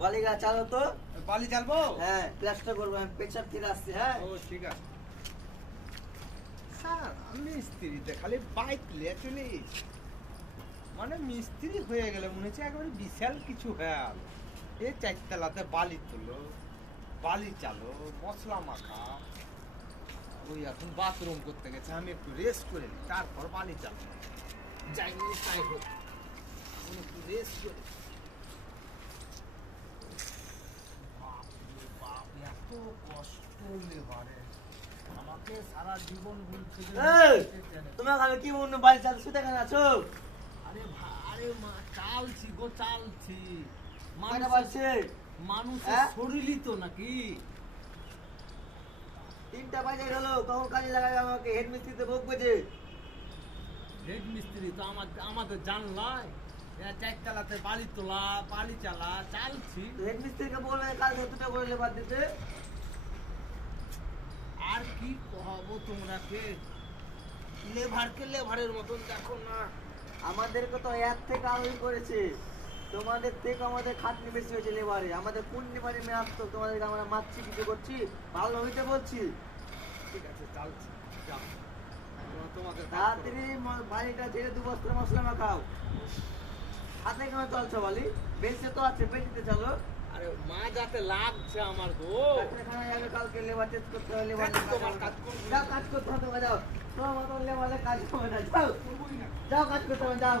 বালি গা চালো তো। বালি চালবো? হ্যাঁ, প্লাস্টার করবো, আমি পেছন থেকে আসছি। হ্যাঁ ও ঠিক আছে স্যার, মিস্ত্রিতে খালি বাইক লিয়ে চলিস, মানে মিস্ত্রি হয়ে গেলে মনে হচ্ছে একেবারে বিশাল কিছু হয়ে গেল। এই চারতলাতে বালি তুলো, বালি চালো, মশলা মাখা। ওই এখন বাথরুম করতে গেছে, আমি একটু রেস্ট করে নিই, তারপর বালি চালো। যাইনি তাই হোক, আমি একটু রেস্ট করি। বাপরে বাপ, এত কষ্ট লেবারে, আমাকে সারা জীবন বলছে যে এই, তোমাকে আমি কি বলবো, বালি চালতে শুতে কেন আছো? আরে মা, চালছি গো চালছি। কয়টা বাজছে? মানুষের হ্যাঁ? শরীরই তো নাকি। 3টা বাজে গেল, কখন কাজে লাগাবে আমাকে? হেড মিস্ত্রিতে বকবে যে। হেড মিস্ত্রি তো আমাদের জানলাই, চারতলাতে বালি তোলা, বালি চালা, চালছি। হেড মিস্ত্রিকে বলবে কাল 2টা করে লেবার দিতে। আর কি কহবো তোমরাকে, লেভারকে লেভারের মতন দেখো না। আমাদেরকে তো এক থেকে আলোই করেছে, তোমাদের থেকে আমাদের খাটনি বেশি হয়েছে লেবারে। আমাদের পূর্ণিমারে মেয়াদ তো, তোমাদেরকে আমরা মারছি, কিছু করছি, ভালো হইতে বলছি। ঠিক আছে চালছি, যাও তোমাদের কাজ করো। তাড়াতাড়ি বাড়িটা ছেড়ে 2 বস্তা মশলা মাখাও। হাতে কেন চলছো বালি? বেঁচে তো আছে, বেঁচেতে চলো। আরে মা যাতে লাগছে আমার গো। ডাক্তারখানা যাবে কালকে, লেবার টেস্ট করতে হবে, লেবার তোমার কাজ করবো না। যাও কাজ করতে হবে, যাও। তোমার মতন লেবারে কাজ হবে না, যাও। যাও কাজ করতে হবে, যাও।